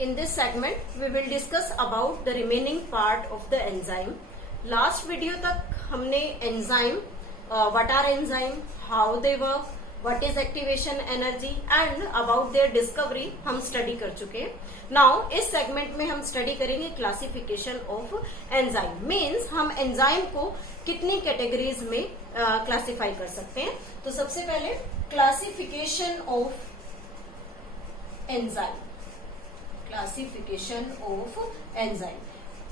In this segment, we will discuss about the remaining part of the enzyme. Last video तक हमने enzyme, what are enzyme, how they work, what is activation energy and about their discovery हम study कर चुके हैं. Now इस segment में हम study करेंगे classification of enzyme. Means हम enzyme को कितनी categories में classify कर सकते हैं. तो सबसे पहले classification of enzyme. Classification of enzyme.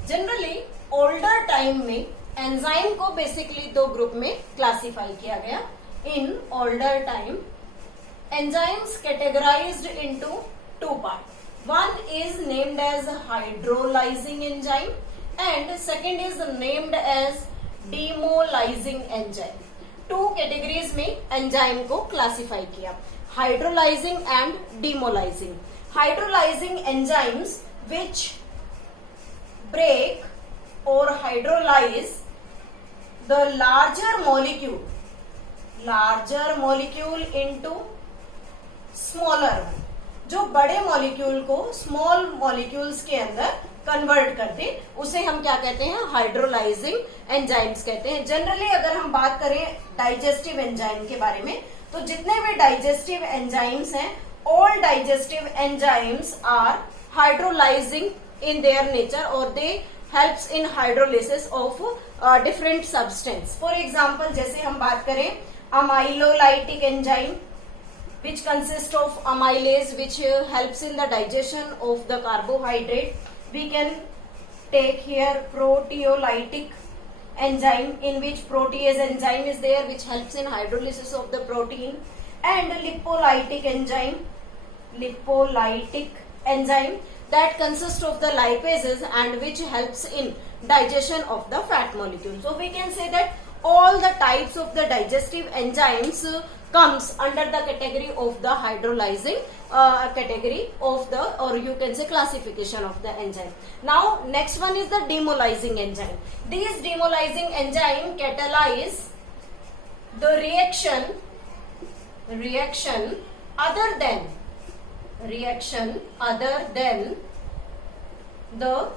Generally older time में एंजाइम को बेसिकली दो ग्रुप में क्लासिफाई किया गया. In older time enzymes categorized into two part. One is named as hydrolyzing enzyme and second is named as demolizing enzyme. Two categories में enzyme को classify किया, hydrolyzing and demolizing. Hydrolyzing enzymes which break or hydrolyze the larger molecule into smaller one. जो बड़े molecule को small molecules के अंदर convert करते उसे हम क्या कहते हैं, हाइड्रोलाइजिंग एंजाइम्स कहते हैं. जनरली अगर हम बात करें डाइजेस्टिव एंजाइम के बारे में, तो जितने भी डाइजेस्टिव एंजाइम्स हैं, all digestive enzymes are hydrolyzing in their nature or they helps in hydrolysis of different substance. For example, जैसे हम बात करें amylolytic enzyme which consists of amylase which helps in the digestion of the carbohydrate. We can take here proteolytic enzyme in which protease enzyme is there which helps in hydrolysis of the protein, and lipolytic enzyme that consists of the lipases and which helps in digestion of the fat molecule. So we can say that all the types of the digestive enzymes comes under the category of the hydrolyzing category of the, or you can say classification of the enzyme. Now next one is the demolizing enzyme. These demolizing enzyme catalyze the reaction other than the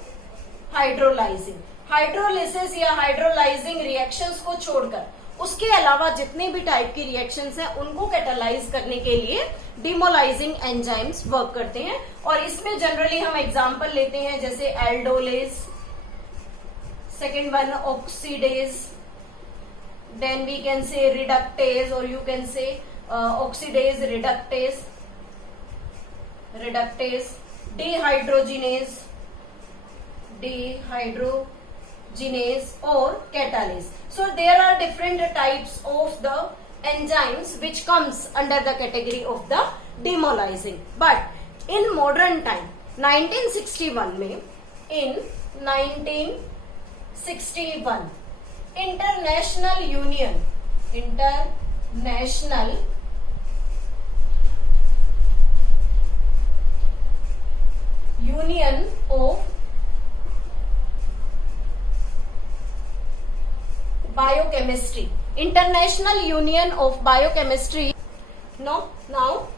hydrolyzing. Hydrolysis या hydrolysing reactions को छोड़कर उसके अलावा जितने भी type की reactions हैं उनको कैटालाइज करने के लिए डिमोलाइजिंग एंजाइम्स वर्क करते हैं. और इसमें जनरली हम एग्जांपल लेते हैं जैसे aldolase, second one oxidase, then we can say reductase और you can say oxidase, reductase, dehydrogenase or catalase. So there are different types of the enzymes which comes under the category of the demolizing. But in modern time 1961 में, in 1961 International Union of Biochemistry. International Union of Biochemistry. Now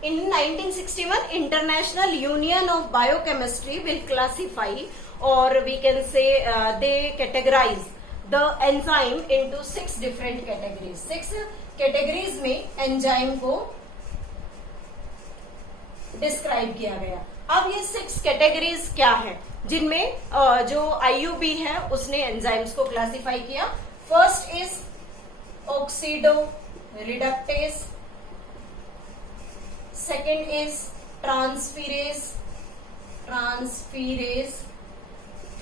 in 1961 International Union of Biochemistry will classify, or we can say they categorize the enzyme into 6 different categories. 6 categories में enzyme को describe किया गया. अब ये 6 categories क्या है जिनमें जो IUB है उसने एंजाइम्स को क्लासिफाई किया. First is oxido reductase, second is transferase,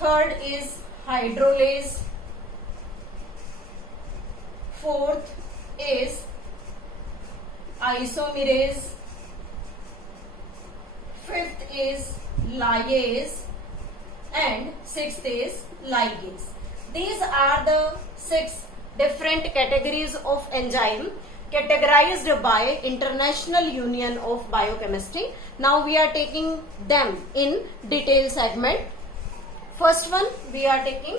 third is hydrolase, fourth is isomerase, fifth is lyase and sixth is ligase. These are the 6 different categories of enzyme categorized by International Union of Biochemistry. Now we are taking them in detail segment. First one we are taking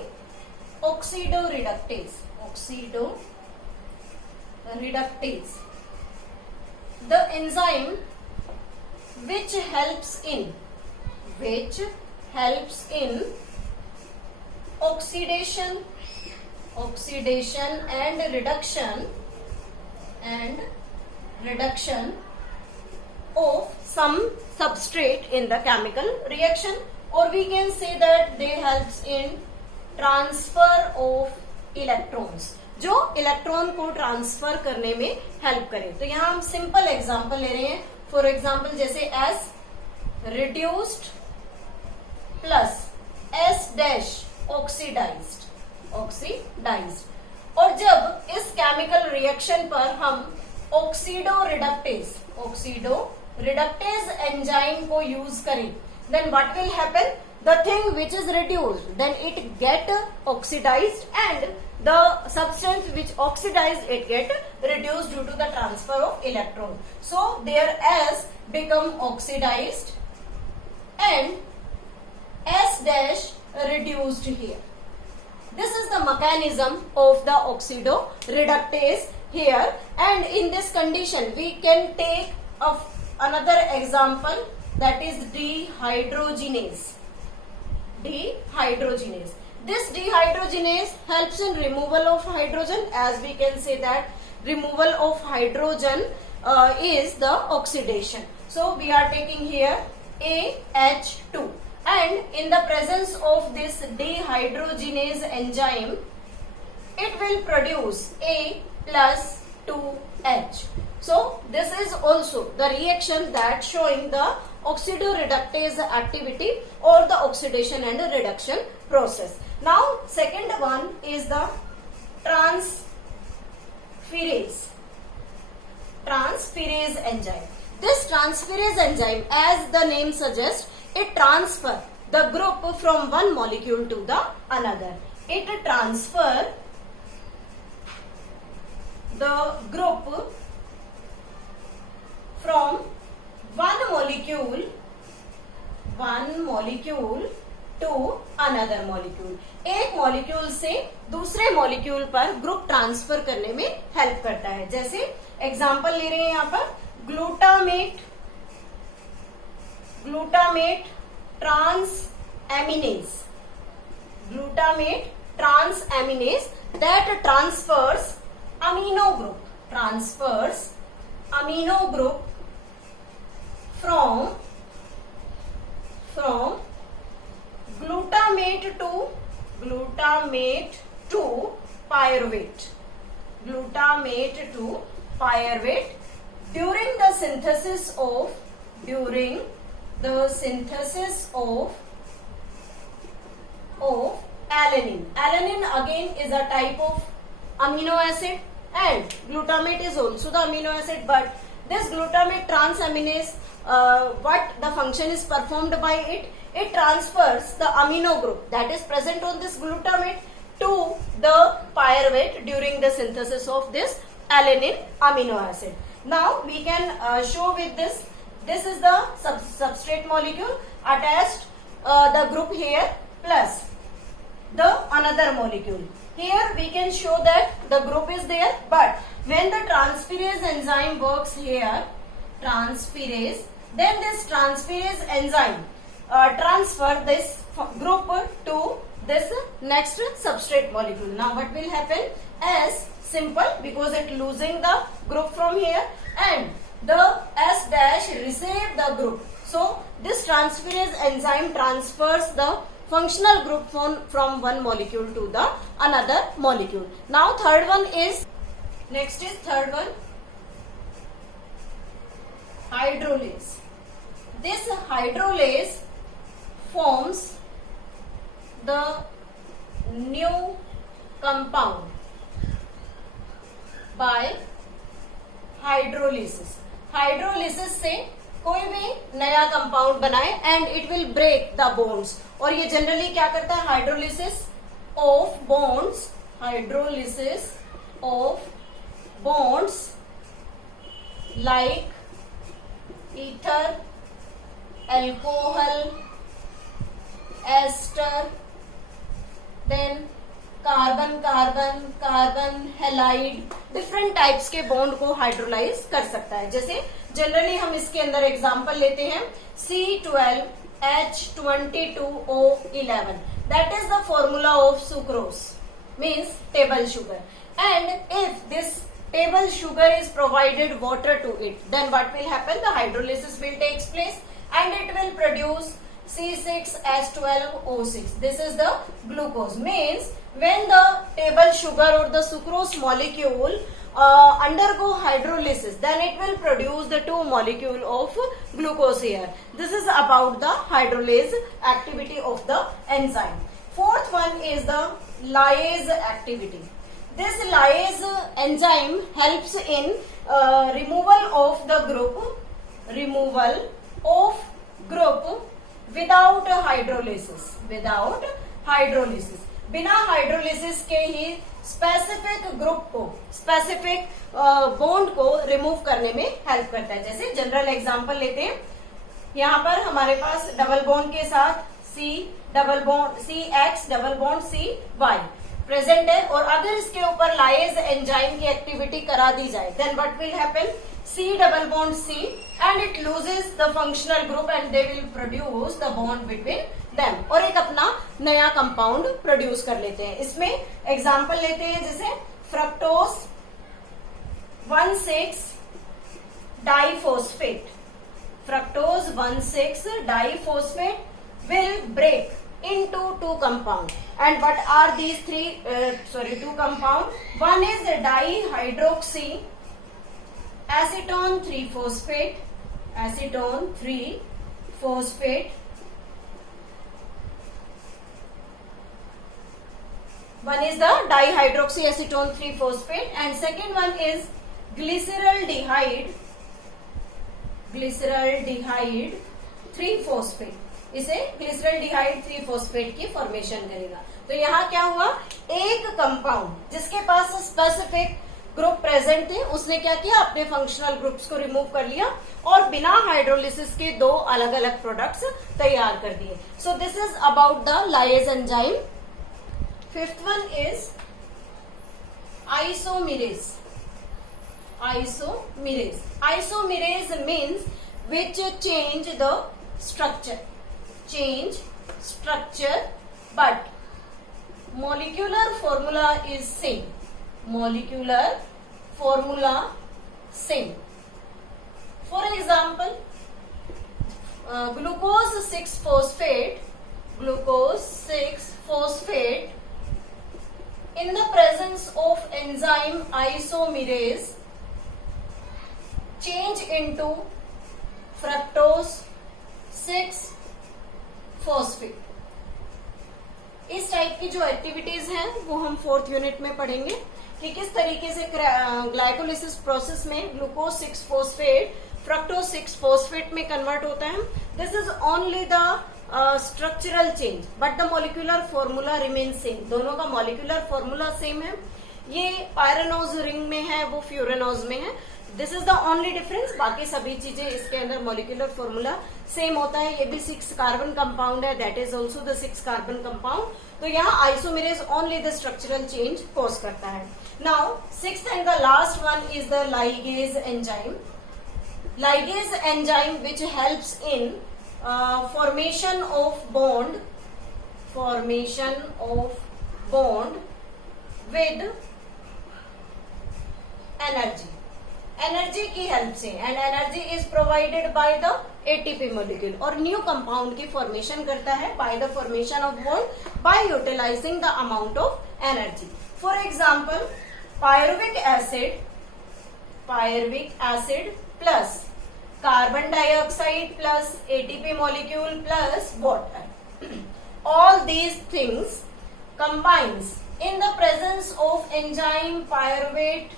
oxidoreductase. The enzyme which helps in which helps in oxidation and reduction of some substrate in the chemical reaction, or we can say that they helps in transfer of electrons, जो electron को transfer करने में help करे। तो यहाँ हम simple example ले रहे हैं। फॉर एग्जांपल जैसे S reduced plus S dash oxidised. और जब इस केमिकल रिएक्शन पर हम ऑक्सीडो रिडक्टेज एंजाइम को यूज करें, then what will happen? The thing which is reduced, then it get oxidized, and the substance which oxidized, it get reduced due to the transfer of electron. So their S become oxidized and S dash reduced here. This is the mechanism of the oxido reductase here, and in this condition we can take another example, that is dehydrogenase. This dehydrogenase helps in removal of hydrogen, as we can say that removal of hydrogen is the oxidation. So we are taking here AH2, and in the presence of this dehydrogenase enzyme, it will produce A plus 2H. So this is also the reaction that showing the oxidoreductase activity or the oxidation and reduction process. Now second one is the transferase enzyme. This transferase enzyme, as the name suggests, it transfer the group from one molecule to the another. It transfer the group from one molecule to another molecule. एक molecule से दूसरे molecule पर group transfer करने में help करता है। जैसे example ले रहे हैं यहाँ पर glutamate transaminase that transfers amino group from glutamate to pyruvate during the synthesis of alanine. Alanine again is a type of amino acid, and glutamate is also the amino acid, but this glutamate transaminase, what the function is performed by it transfers the amino group that is present on this glutamate to the pyruvate during the synthesis of this alanine amino acid. Now we can show with this is the substrate molecule attached, the group here plus the another molecule. Here we can show that the group is there, but when the transferase enzyme works here, then this transferase enzyme transfer this group to this next substrate molecule. Now what will happen? As simple, because it losing the group from here, and the S dash receive the group. So this transferase enzyme transfers the functional group from one molecule to the another molecule. Now third one is hydrolase. This hydrolase forms the new compound by hydrolysis से कोई भी नया compound बनाए and it will break the bonds. और ये generally क्या करता है? Hydrolysis of bonds like ether, alcohol, ester, then carbon halide, different types के बॉन्ड को हाइड्रोलाइज कर सकता है। जैसे जनरली हम इसके अंदर एग्जांपल लेते हैं C12 H22O11. That is the formula of sucrose, means table sugar. And if this table sugar is provided water to it, then what will happen? The hydrolysis will take place and it will produce C6H12O6. This is the glucose. Means when the table sugar or the sucrose molecule undergo hydrolysis, then it will produce the two molecule of glucose here. This is about the hydrolase activity of the enzyme. Fourth one is the lyase activity. This lyase enzyme helps in removal of without hydrolysis. बिना hydrolysis के ही specific group को, specific bond को remove करने में help करता है. जैसे general example लेते हैं, यहाँ पर हमारे पास डबल बॉन्ड के साथ CX double bond CY present है, और अगर इसके ऊपर लाइज एंजाइम की एक्टिविटी करा दी जाए, then what will happen? C double bond C and it loses the functional group and they will produce the bond between them, और एक अपना नया कंपाउंड प्रोड्यूस कर लेते हैं. इसमें एग्जांपल लेते हैं, जैसे fructose 1,6 diphosphate. Fructose 1,6 diphosphate will break into two compound. And what are these two compound? One is dihydroxy acetone 3-phosphate. One is the dihydroxy acetone 3-phosphate and second one is glyceraldehyde 3-phosphate. इसे glyceraldehyde 3-phosphate की formation करेगा. तो यहाँ क्या हुआ? एक compound जिसके पास specific group present थे, उसने क्या किया? अपने फंक्शनल ग्रुप्स को रिमूव कर लिया और बिना हाइड्रोलिसिस के दो अलग अलग प्रोडक्ट्स तैयार कर दिए. So this is about the lies enzyme. Fifth one is isomerase. Isomerase means which change the structure, but molecular formula is same. For example, glucose 6-phosphate in the presence of enzyme isomerase change into fructose 6-phosphate. इस type की जो activities हैं वो हम 4th unit में पढ़ेंगे कि किस तरीके से ग्लाइकोलिसिस प्रोसेस में ग्लूकोज 6-phosphate फ्रक्टोज 6-phosphate में कन्वर्ट होता है. This is only the structural change but the molecular formula remain same. दोनों का मॉलिक्यूलर फॉर्मूला सेम है. ये पायरेनोज रिंग में है, वो फ्यूरेनोज में है. This is the only difference. बाकी सभी चीजें इसके अंदर मॉलिक्यूलर फॉर्मूला सेम होता है. ये भी 6 कार्बन कंपाउंड है, that is also the 6 carbon compound. तो यहाँ isomerase only the structural change cause करता है. Now 6th and the last one is the ligase enzyme. Ligase enzyme which helps in formation of bond with energy की help से, and energy is provided by the ATP molecule, और new compound की formation करता है by the formation of bond by utilising the amount of energy. For example, pyruvic acid plus carbon dioxide plus ATP molecule plus water. All these things combines in the presence of enzyme pyruvate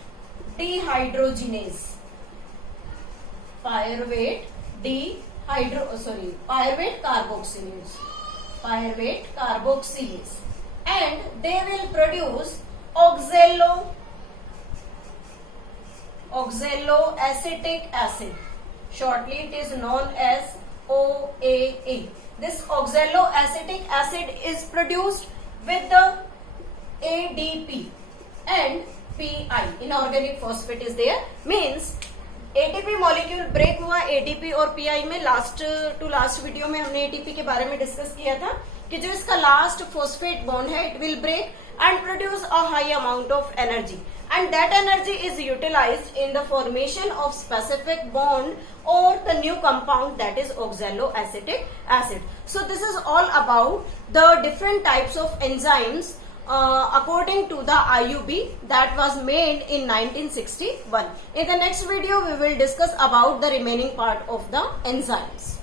carboxylase, and they will produce oxaloacetic acid. Shortly it is known as OAA. This oxaloacetic acid is produced with the ADP and PI. Inorganic phosphate is there. Means ATP molecule break हुआ ATP और PI में। Last to last video में हमने ATP के बारे में discuss किया था कि जो इसका लास्ट फॉस्फेट बॉन्ड है it will break and produce a high amount of energy, and that energy is utilized in the formation of specific bond or the new compound, that is oxaloacetic acid. So this is all about the different types of enzymes according to the IUB that was made in 1961. In the next video we will discuss about the remaining part of the enzymes.